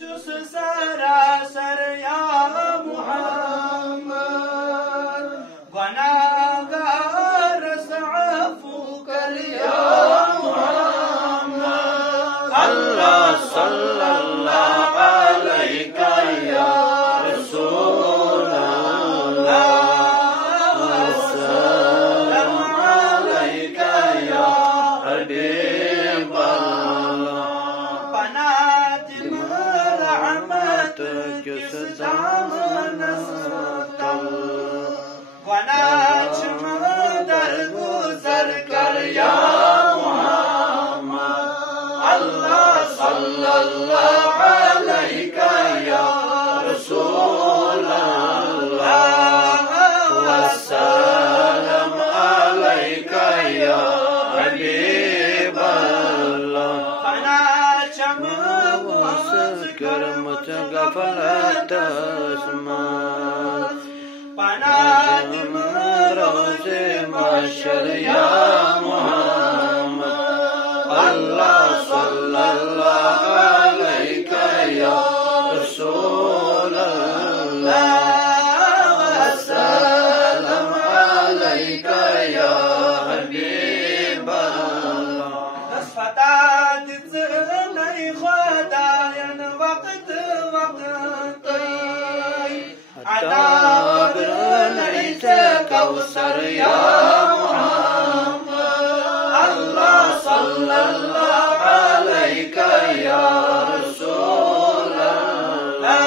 सरासर या मुहम्मद गुनाहगार अफ़ू कर या मुहम्मद अल्लाह सल्लल्लाहु अलैका या रसूल अल्लाह वसल्लम अलैका या हबीब अल्लाह बनात रहमत किस दामन तल वनाच दर गुजर कर या मुहम्मद अल्लाह सल्लल्लाहु अलैका या रसूल अल्लाह वसल्लम अलैका या हबीब अल्लाह बनाच करमत गफलत आसमान पनाह रोज़े महशर या मुहम्मद अल्लाह सल्लल्लाहु अलैका या रसूल अल्लाह वसल्लम अलैका या हबीब अल्लाह नस्फताद ज़लई खुदायन वक्त अताब नहीं से कौसर या मुहम्मद अल्लाह सल्लल्लाहु अलैका या रसूल अल्लाह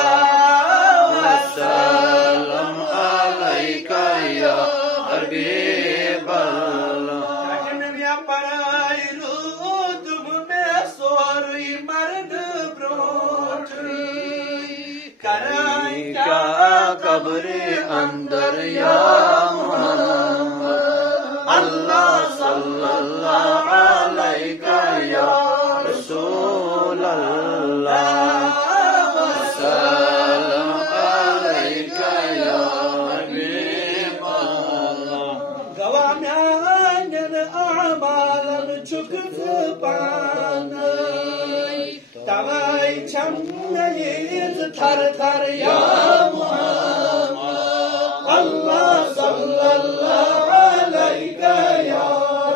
वसल्लम अलैका या हबीब अल्लाह नबिया पराई रूद में सोरी मर्द ब्रोटरी कराई क्या कब्रे अंदर या मुहम्मद अल्लाह सल्लल्लाहु अलैका या रसूल अल्लाह वसल्लम अलैका या हबीब अल्लाह गवाम्यान अमालन चुक पानई तवाई छमनयिज थर थर या मुहम्मद अल्लाह सल्लल्लाहु अलैका या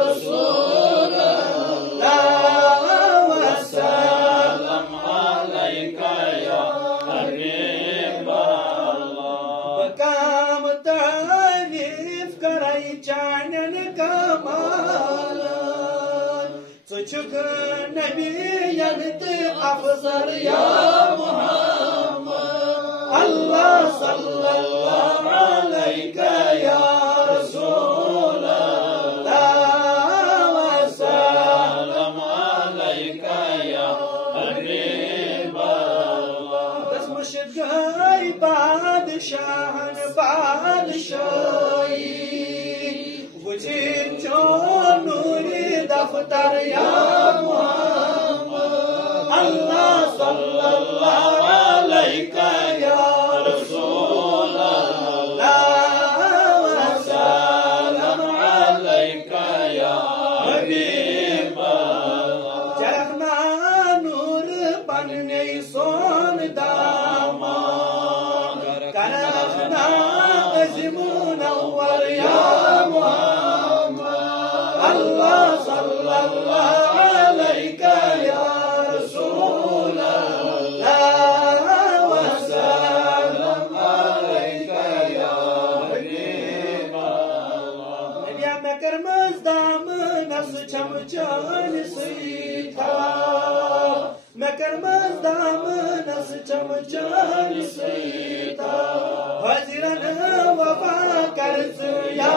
रसूल अल्लाह वसल्लम अलैका या हबीब अल्लाह बकाम तारीफ कराई चानन कमाल सुचुक नबियन ते अफसर या मुहम्मद अल्लाह सल्लल्लाहु अलैका या रसूल अल्लाह वसल्लम अलैका या हबीब अल्लाह बस मुशगाई बादशाहन बादशाही वजी जो नूरी दफ्तर या मुहम्मद अल्लाह सल्लल्लाहु अलैका या रसूल अल्लाह वसल्लम अलैका या हबीब अल्लाह जरना नूर बनने सोन दामान करना अज़मुनव्वर या मुहम्मद अल्लाह सल्लल्लाहु अलैका या रसूल अल्लाह वसल्लम अलैका या हबीब अल्लाह नबिया मकर मज़दाम नस चमचान सीता मकर मज़दाम नस चमचान सीता वज़िरन वफा कर्ज या